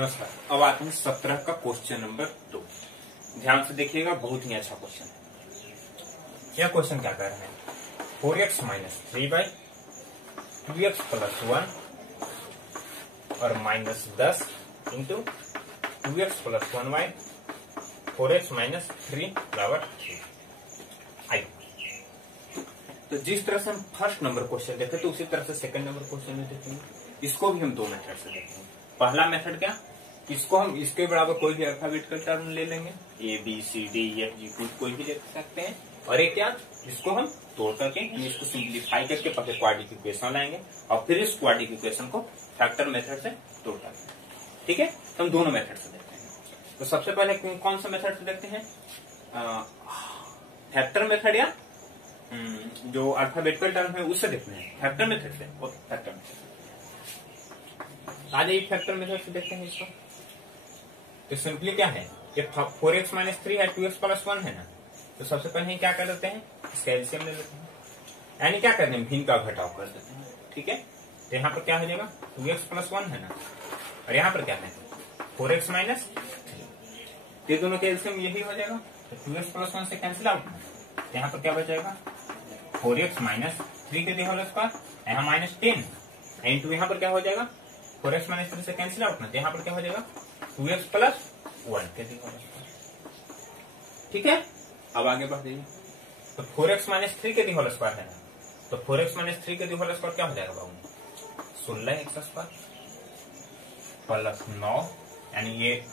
नमस्कार। अब आते हैं 17 का क्वेश्चन नंबर 2। ध्यान से देखिएगा, बहुत ही अच्छा क्वेश्चन है। यह क्वेश्चन क्या कर रहे हैं, 4x माइनस 3/2x प्लस 1 और minus 10 into 2x plus 1/4x minus 3 बराबर 3। आई तो जिस तरह से हम फर्स्ट नंबर क्वेश्चन देखे तो उसी तरह से सेकंड नंबर क्वेश्चन में देखेंगे। इसको भी हम दो मेथड से देखेंगे। पहला मेथड क्या, इसको हम इसके बराबर कोई भी अल्फाबेटिकल टर्म ले लेंगे, A B C D F G कोई भी ले सकते हैं। और एक क्या, इसको हम तोड़ करके इसको सिंप्लीफाई करके पहले क्वाड्रेटिक इक्वेशन लाएंगे और फिर इस क्वाड्रेटिक इक्वेशन को फैक्टर मेथड से तोड़ करके। ठीक है, तो हम दोनों मेथड से देखते हैं। तो सबसे पहले कौन सा मेथड से देखते हैं, फैक्टर मेथड या जो अल्फाबेटिकल टर्म है उससे देखते हैं, फैक्टर मेथड से। फैक्टर मेथड आज एक फैक्टर मेथड से देखते हैं इसको। तो सिंपली क्या है, ये 4x माइनस 3 है, 2x प्लस 1 है ना। तो सबसे पहले क्या कर देते हैं, इसका एलसीएम ले लेते हैं, यानी क्या करते हैं, भिन्न का घटाव कर देते हैं। ठीक है, तो यहाँ पर क्या हो जाएगा, 2x प्लस 1 है ना, और यहाँ पर क्या है 4x माइनस 3। ये दोनों के एलसीएम यही हो जाएगा। तो 2x प्लस 1 से कैंसिल आउट, यहाँ पर क्या बचेगा 4x माइनस 3 के होल स्क्वायर, यहाँ माइनस 10 इंटू यहाँ पर क्या हो जाएगा 4x माइनस 3 से कैंसिल आउट ना, तो यहाँ पर क्या हो जाएगा 2x प्लस 1 के होल स्क्वायर। ठीक है, अब आगे बढ़ जाइए। तो 4x माइनस 3 के होल स्क्वायर है ना, तो 4x माइनस 3 के होल स्क्वायर क्या हो जाएगा बाबू, 16x स्क्वायर प्लस 9, यानी ये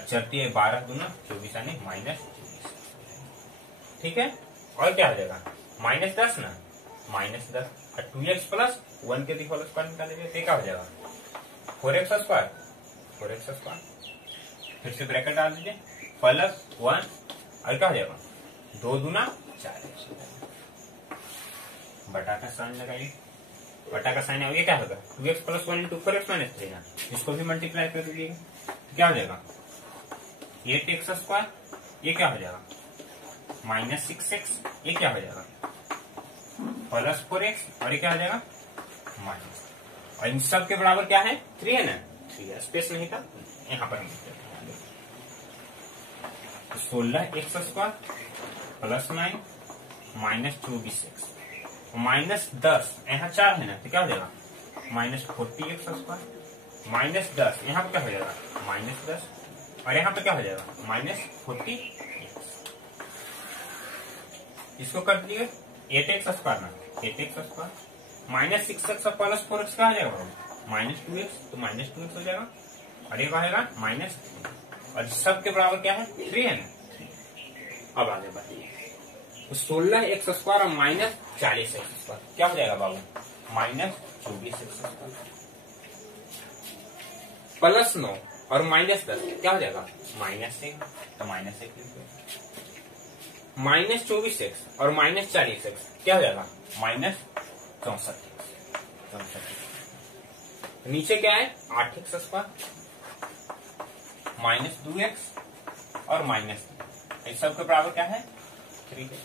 चलती है 12 दूना 24 यानी माइनस 24। ठीक है, और क्या हो जाएगा माइनस 10 ना, माइनस 10 और 2x प्लस 1 के होल स्क्वायर निकालेंगे तो क्या हो जाएगा 4x स्क्वायर, 4x स्क्वायर। फिर से ब्रैकेट डाल दीजिए, प्लस 1 और क्या हो जाएगा 2 दूना 4x, बटा का साइन लगाइए, बटा का साइन आगे क्या होगा 2x plus 1 into 4x minus 3 ना, इसको भी मल्टीप्लाई कर दीजिएगा तो क्या हो जाएगा 8x स्क्वायर, ये क्या हो जाएगा माइनस 6x, ये क्या हो जाएगा प्लस 4x और ये क्या हो जाएगा माइनस, और इन सब के बराबर क्या है 3 है ना, 3 स्पेस नहीं था यहाँ पर हम 16x square plus 9 minus 24x minus 10, यहाँ 4 है ना तो क्या हो जाएगा माइनस 40x स्क्वायर माइनस 10, यहाँ पर क्या हो जाएगा माइनस 10 और यहाँ पर क्या हो जाएगा माइनस 40x। इसको कर दिए 8x स्क्वायर ना, 8x square minus 6x plus 4x क्या हो जाएगा माइनस 2x, तो माइनस 2x हो जाएगा और ये कहेगा माइनस 3 और सब के बराबर क्या है 3 है ना। अब आगे बढ़िए, तो 16x स्क्वायर और माइनस 40x स्क्वायर क्या हो जाएगा बाबू माइनस 24x स्क्वायर प्लस 9 और माइनस 10 क्या हो जाएगा माइनस 1, तो माइनस 1 माइनस 24x और माइनस 40x क्या हो जाएगा माइनस 64। नीचे क्या है 8x स्क्वायर माइनस 2x और माइनस 3, इस सब के बराबर क्या है 3 है।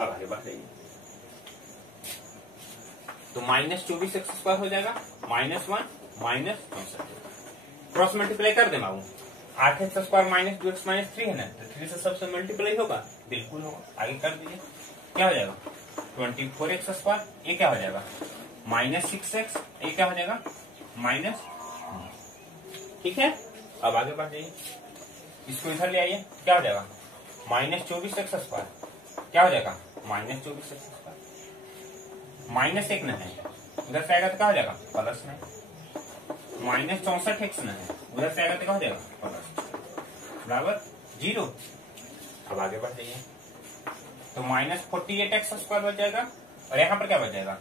अब आगे बढ़ जाइए, तो माइनस 24x स्क्वायर हो जाएगा माइनस 1 माइनस 64, क्रॉस मल्टीप्लाई कर दे बाबू, 8x square minus 2x minus 3 है ना, तो 3 से सबसे मल्टीप्लाई होगा, बिल्कुल होगा। आगे कर दीजिए, क्या हो जाएगा 24x स्क्वायर, ये क्या हो जाएगा माइनस 6x, ये क्या हो जाएगा माइनस। ठीक है, अब आगे बढ़ जाइए, इसको इधर ले आइए, क्या हो जाएगा माइनस 24x स्क्वायर, क्या हो जाएगा माइनस 24x स्क्वायर माइनस 1 न है, उधर से आएगा तो क्या हो जाएगा प्लस 9 माइनस 64x न है, उधर से आएगा तो क्या हो जाएगा प्लस बराबर 0। अब आगे बढ़ जाइए, तो माइनस 48x स्क्वायर बच जाएगा और यहाँ पर क्या बच जाएगा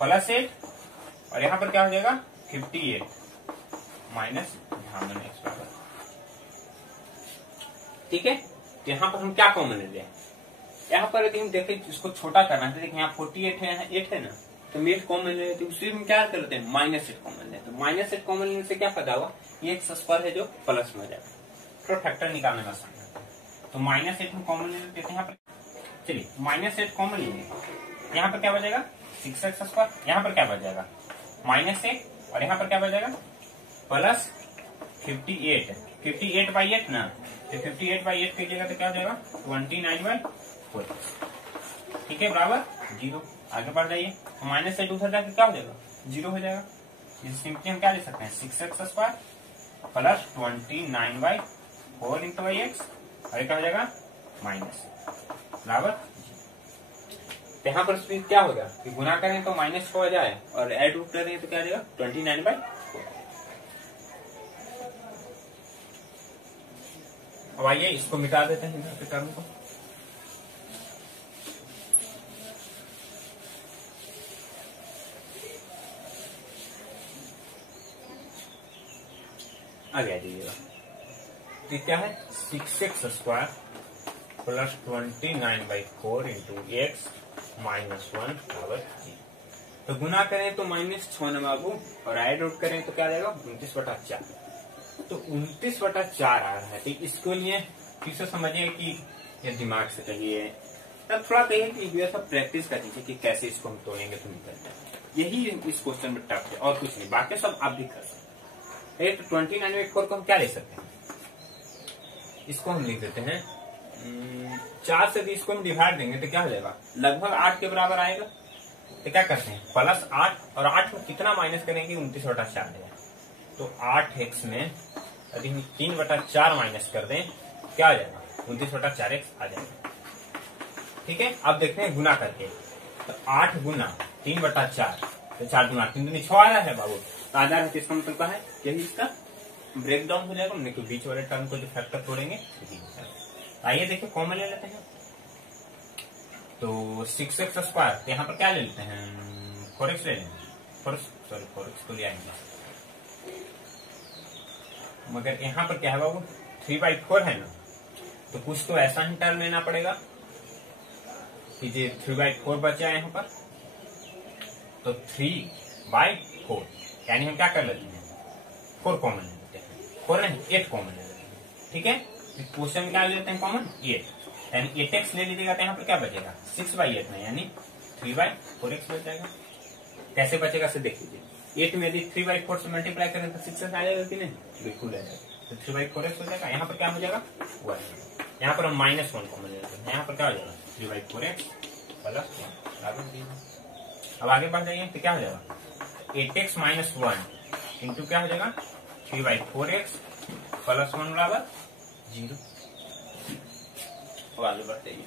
प्लस 8 और यहाँ पर क्या हो जाएगा 58 माइनस ध्यान देना x बराबर। ठीक है, तो यहाँ पर हम क्या कॉमन ले लें, यहाँ पर यदि हम देखें इसको छोटा करना है, देखिए यहाँ 48 है, यहाँ 8 है ना, तो 8 कॉमन ले लेते, उसी में क्या कर लेते हैं माइनस 8 कॉमन लेते, तो माइनस 8 कॉमन लेने से क्या फायदा हुआ, ये x स्क्वायर है जो प्लस में हो जाएगा, तो फैक्टर निकालने का आसान है। तो माइनस 8 हम कॉमन ले लेते हैं यहाँ पर, चलिए माइनस 8 कॉमन लेंगे, यहाँ पर क्या बचेगा 6x स्क्वायर, यहाँ पर क्या बच जाएगा माइनस 1 और यहाँ पर क्या बच जाएगा प्लस 58 है, 58/8 ना, तो 58/8 कीजिएगा तो क्या हो जाएगा 29/4, ठीक है, बराबर 0। आगे बढ़ जाइए, माइनस से उधर जाके क्या हो जाएगा 0 हो जाएगा। सिंपली हम क्या ले सकते हैं 6x² प्लस 29/4 इंटू x, और क्या हो जाएगा माइनस, बराबर। तो यहाँ पर स्पीड क्या होगा कि गुना करें तो -6 हो जाए और ऐड रूट करें तो क्या आ जाएगा 29/4। अब आइए इसको मिटा देते हैं इधर के टर्म को। आगे आ जाइएगा, तो क्या है 6x² प्लस 29/4 इंटू x -1 बराबर 0। तो गुना करें तो -6 न बाबू, और ऐड आउट करें तो क्या आ जाएगा 29/4। तो 29/4 आ रहा है। तो इसको लिए फिर से समझिए कि ये दिमाग से कहिए, तब थोड़ा कहिए कि ये सब प्रैक्टिस कर दीजिए कि कैसे इसको हम तोड़ेंगे तो निकलते हैं। यही इस क्वेश्चन में टफ है और कुछ नहीं, बाकी सब आप भी कर सकते हैं। तो 29/4 को हम क्या ले सकते हैं, इसको हम लिख देते हैं 4 से 20 को हम डिवाइड देंगे तो क्या हो जाएगा लगभग 8 के बराबर आएगा। तो क्या करते हैं +8 और 8 में कितना माइनस करेंगे 29/4 है। तो 8x में यदि हम 3/4 माइनस कर दें क्या आ जाएगा 29/4x आ जाएगा। ठीक है, अब देखते हैं गुना करके। तो 8 गुना 3/4, तो 4 गुना 3 दूनी 6 आ रहा है बाबू, तो आ जा रहा है। किसका मतलब है यही इसका ब्रेक डाउन हो जाएगा, नहीं तो बीच वाले टर्म को जो फैक्टर तोड़ेंगे। आइए देखिए कॉमन ले लेते हैं। तो 6x², यहाँ पर क्या ले लेते हैं 4x ले लेंगे, 4x को ले आएंगे, मगर यहाँ पर क्या है बाबू 3/4 है ना, तो कुछ तो ऐसा ही टर्म लेना पड़ेगा कि जो 3/4 बचा यहाँ पर। तो 3/4 यानी हम क्या कर लेते हैं 4 कॉमन ले लेते हैं, 4 नहीं 8 कॉमन ले लेते हैं। ठीक है, क्वेश्चन में क्या ले लेते हैं कॉमन 8, यानी 8x ले लीजिएगा तो यहाँ पर क्या बचेगा 6/8 में, यानी 3/4x बच जाएगा। कैसे बचेगा से देख लीजिए, 8 में यदि 3/4 से मल्टीप्लाई करें तो 6 आ जाएगा कि नहीं, बिल्कुल आ जाएगा। तो 3/4x हो जाएगा, यहाँ पर क्या हो जाएगा 1, यहाँ पर हम -1 कॉमन ले लेते हैं, यहाँ पर क्या हो जाएगा 3/4x प्लस 1। अब आगे बढ़ जाइए तो क्या हो जाएगा 8x - 1 इंटू क्या हो जाएगा 3/4x प्लस 1 बराबर 0। अब आगे बढ़ते हैं।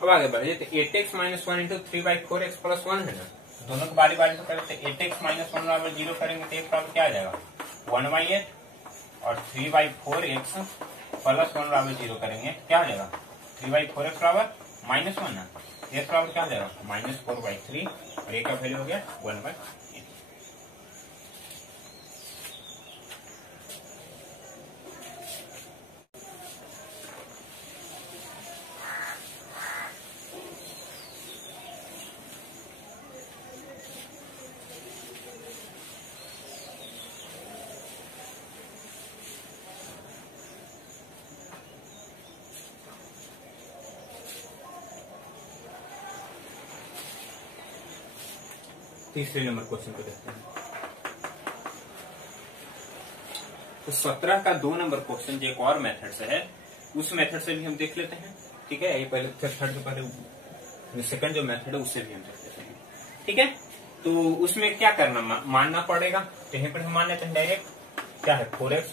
अब आगे बढ़िए, तो 8x - 1 इंटू 3/4x प्लस 1 है ना, दोनों को बारी बारी से करते। 8x - 1 बराबर 0 करेंगे तो एक बराबर क्या आ जाएगा 1/8, और 3/4x प्लस 1 बराबर 0 करेंगे क्या हो जाएगा 3/4x बराबर -1 ना, एक बराबर क्या हो जाएगा -4/3, और एक का वैल्यू हो गया 1/8। तीसरे नंबर क्वेश्चन को देखते हैं। तो 17 का 2 नंबर क्वेश्चन जो एक और मेथड से है, उस मेथड से भी हम देख लेते हैं। ठीक है, ये पहले थर्ड के पहले सेकंड जो मेथड है उससे भी हम देख लेते हैं। ठीक है, तो उसमें क्या करना मानना पड़ेगा, तो यहीं पर हम मान लेते हैं डायरेक्ट क्या है 4x -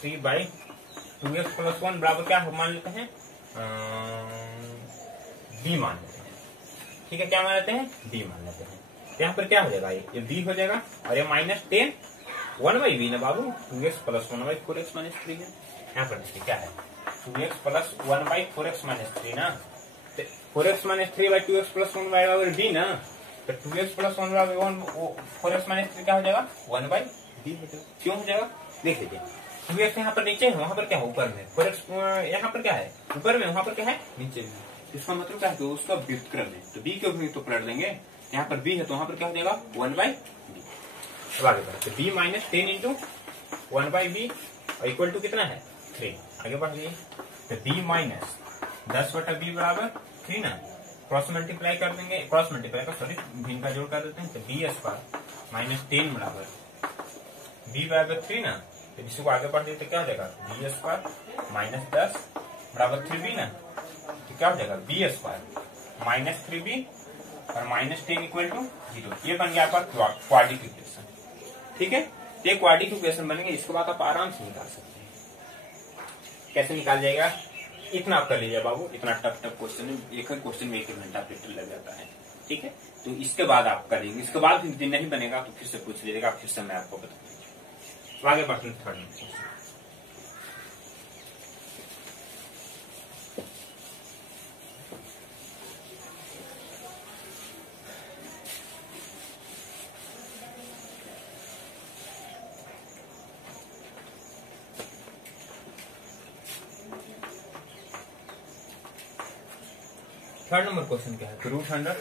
3/2x प्लस 1 बराबर क्या मान लेते हैं b मान लेते हैं। ठीक है, क्या मान लेते हैं b मान लेते हैं। यहाँ पर क्या हो जाएगा ये b हो जाएगा, और ये -10 1/b ना बाबू 2x प्लस 1/4x - 3 है। यहाँ पर देखिए क्या है 2x प्लस 1/4x - 3 ना, तो 4x - 3/2x प्लस 1/b ना, तो 2x प्लस 1/4x - 3 क्या हो जाएगा 1/b हो जाएगा। क्यों हो जाएगा देख लीजिए, 2x यहाँ पर नीचे है, वहां पर क्या है ऊपर में, 4x यहाँ पर क्या है ऊपर में, वहां पर क्या है नीचे में। इसका मतलब क्या है उसका व्युत्क्रम है, तो b के भी तो पलट देंगे, यहाँ पर b है तो वहां पर क्या हो जाएगा 1/b। अब आगे बढ़ते b माइनस 10 इंटू 1/b और इक्वल टू कितना है 3। आगे बढ़ जाइए तो b माइनस 10/b बराबर 3 ना, क्रॉस मल्टीप्लाई कर देंगे, क्रॉस मल्टीप्लाई का सॉरी भिन्न का जोड़ कर देते हैं तो b स्क्वायर माइनस 10 बराबर b बराबर 3 ना, तो इसी को आगे बढ़ देते क्या हो जाएगा b स्क्वायर माइनस 10 बराबर 3b ना, तो क्या हो जाएगा b स्क्वायर माइनस 3b और माइनस 10 इक्वल टू 0। ये बन गया आपका क्वाड्रेटिक इक्वेशन। ठीक है, ये क्वाड्रेटिक इक्वेशन बनेंगे, इसके बाद आप आराम से निकाल सकते हैं। कैसे निकाल जाएगा इतना आप कर लीजिए बाबू, इतना टफ क्वेश्चन है, एक क्वेश्चन में 1 घंटा पेपर लग जाता है। ठीक है, तो इसके बाद आप करेंगे, इसके बाद भी नहीं बनेगा तो फिर से पूछ लीजिएगा, फिर से मैं आपको बताऊंगा। आगे बढ़ते हैं third question. Third number question क्या है, root under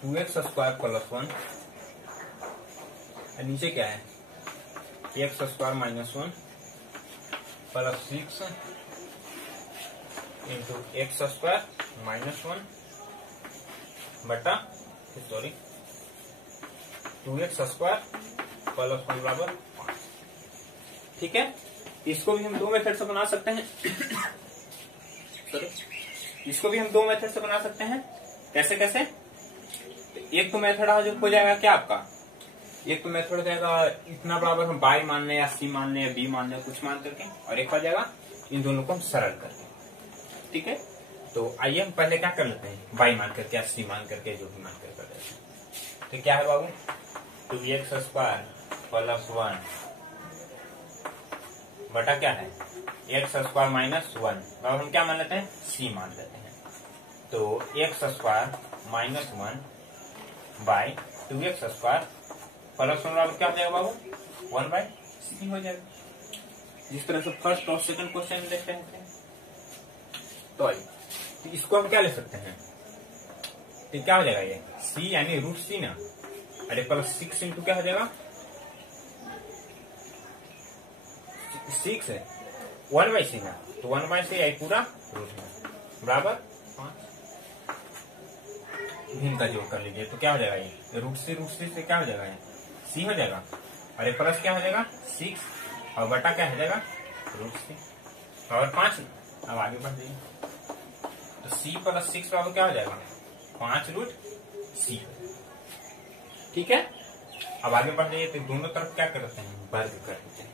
2x square plus 1 और नीचे क्या है x square minus 1 plus 6 into x square minus 1 बटा सॉरी 2x स्क्वायर प्लस 1 बराबर 5। ठीक है, इसको भी हम दो मेथड से बना सकते हैं इसको भी हम दो मेथड से बना सकते हैं। कैसे कैसे, एक तो मेथड हो जाएगा क्या आपका, एक तो मेथड हो जाएगा इतना बराबर हम बाई मान लें या सी मान लें या बी मान लें कुछ मान करके, और एक हो जाएगा इन दोनों को हम सरल करके। ठीक है, तो आइए हम पहले क्या कर लेते हैं, बाई मान करके या सी मान करके जो भी मान करके कर लेते हैं। तो क्या है बाबू 2x स्क्वायर प्लस 1 बटा क्या है एक्स स्क्वायर माइनस 1, अब हम क्या मान लेते हैं सी मान लेते हैं। तो x square minus 1 by 2x square plus 1 बराबर क्या हो जाएगा बाबू 1/c हो जाएगा। जिस तरह से फर्स्ट और सेकंड क्वेश्चन देखते हैं तो इसको हम क्या ले सकते हैं, तो क्या हो जाएगा ये c यानी रूट c ना, अरे प्लस 6 इंटू क्या हो जाएगा 6 है 1/c ना, तो 1/c आई पूरा रूट में बराबर 5। भिन्न का जोड़ कर लीजिए तो क्या हो जाएगा ये रूट सी से क्या हो जाएगा ये c हो जाएगा, और ये प्लस क्या हो जाएगा 6 और बटा क्या हो जाएगा रूट सी और 5। अब आगे बढ़ जाइए तो c प्लस 6 बराबर क्या हो जाएगा 5 रूट c। ठीक है, अब आगे बढ़ जाइए तो दोनों तरफ क्या करते हैं वर्ग कर देते हैं,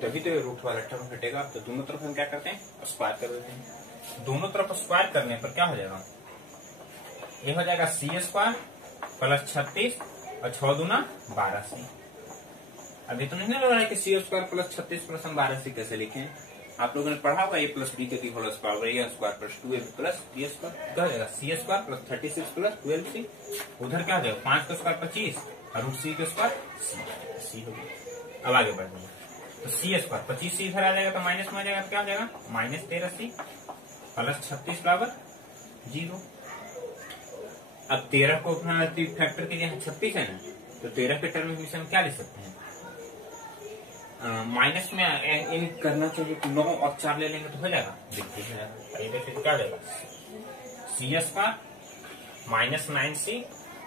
तभी तो रूट वाला टर्म हटेगा। तो दोनों तरफ हम क्या करते हैं स्क्वायर कर देते हैं। दोनों तरफ स्क्वायर करने पर क्या हो जाएगा, ये हो जाएगा सी स्क्वायर प्लस 36 और 6 दूना 12c। अभी तो नहीं लग रहा है कि सी स्क्वायर प्लस 36 प्लस हम 12c कैसे लिखें, आप लोगों ने पढ़ा होगा ए प्लस बी के whole square a square plus 2ab plus b square क्या हो जाएगा c square plus 36 plus 12c। उधर क्या हो जाएगा 5 का स्क्वायर 25 और रूट सी का स्क्वायर सी हो गया। अब आगे बढ़ जाएगा तो सी स्क्वायर 25 सी इधर आ जाएगा तो माइनस में आ जाएगा तो क्या हो जाएगा माइनस 13c प्लस 36 बराबर 0। अब 13 को फैक्टर कीजिए 36 है ना, तो 13 के टर्म में हम क्या ले सकते हैं माइनस में इन करना चाहिए, 9 और 4 ले लेंगे तो हो जाएगा देखिए क्या हो जाएगा c square minus 9c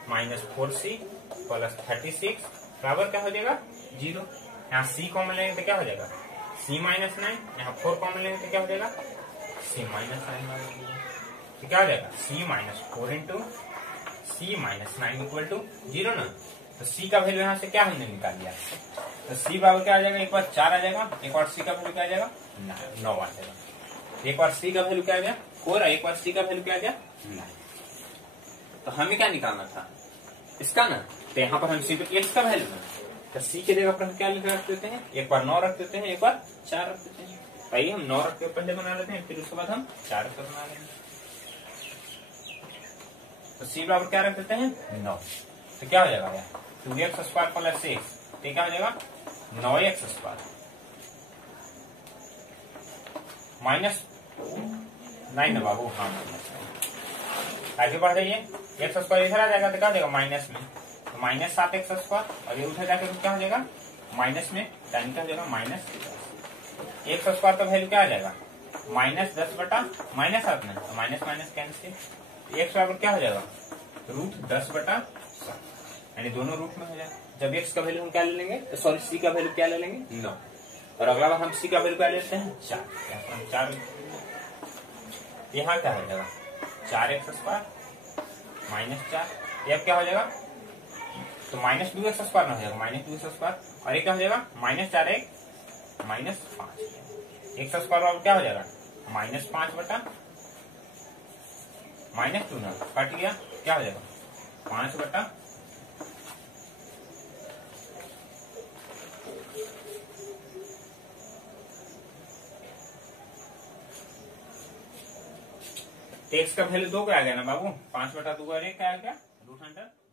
minus 4c plus 36 बराबर क्या हो जाएगा 0। यहाँ c कॉमन लेंगे तो क्या हो जाएगा c माइनस 9, यहाँ 4 कॉमन लेंगे तो क्या हो जाएगा c माइनस 9, तो क्या हो जाएगा c minus 4 into c minus 9 equal to 0 ना। तो c का वैल्यू यहाँ से क्या हमने निकाल लिया, तो c बराबर क्या आ जाएगा एक बार 4 आ जाएगा, एक बार c का वैल्यू क्या आ जाएगा 9 आ जाएगा, एक बार c का वैल्यू क्या आ गया 4, एक बार c का वैल्यू क्या आ गया 9। तो हमें क्या निकालना था इसका ना, तो यहाँ पर हम सिर्फ x का वैल्यू ना, तो c के जगह पर हम क्या रख देते हैं, एक बार 9 रख देते हैं, एक बार 4 रख देते हैं। भाई हम 9 रख के पहले बना लेते हैं, फिर उसके बाद हम 4 रख कर बना लेंगे। तो c बराबर क्या रख देते हैं 9, तो क्या हो जाएगा 2x स्क्वायर प्लस 6, तो क्या हो जाएगा 9x स्क्वायर माइनस 9 है बाबू, हाँ आगे बढ़ जाइए, एक्स स्क्वायर इधर आ जाएगा तो क्या हो जाएगा माइनस में, तो माइनस 7x स्क्वायर, और ये उधर जाकर क्या हो जाएगा माइनस में, टाइम क्या हो जाएगा माइनस एक्स स्क्वायर का वैल्यू क्या आ जाएगा माइनस 10 बटा माइनस 7 में, तो माइनस माइनस कैंसिल, एक्स बराबर क्या हो जाएगा रूट 10 बटा 7, यानी दोनों रूट में हो जाएगा। जब एक्स का वैल्यू हम क्या ले लेंगे, तो सॉरी सी का वैल्यू क्या ले लेंगे 9, और अगला बार हम सी का वैल्यू क्या लेते हैं 4, यहाँ क्या हो जाएगा 4x स्क्वायर माइनस 4, ये अब क्या हो जाएगा तो माइनस 2x स्क्वायर में हो जाएगा माइनस 2x स्क्वायर, और ये क्या हो जाएगा minus 4x minus 5, x square बराबर क्या हो जाएगा माइनस 5 बटा माइनस 2 ना कट गया, क्या हो जाएगा 5 बटा एक्स का वैल्यू 2 क्या आ गया ना बाबू, 5 बटा 2 का क्या आ गया रूट अंडर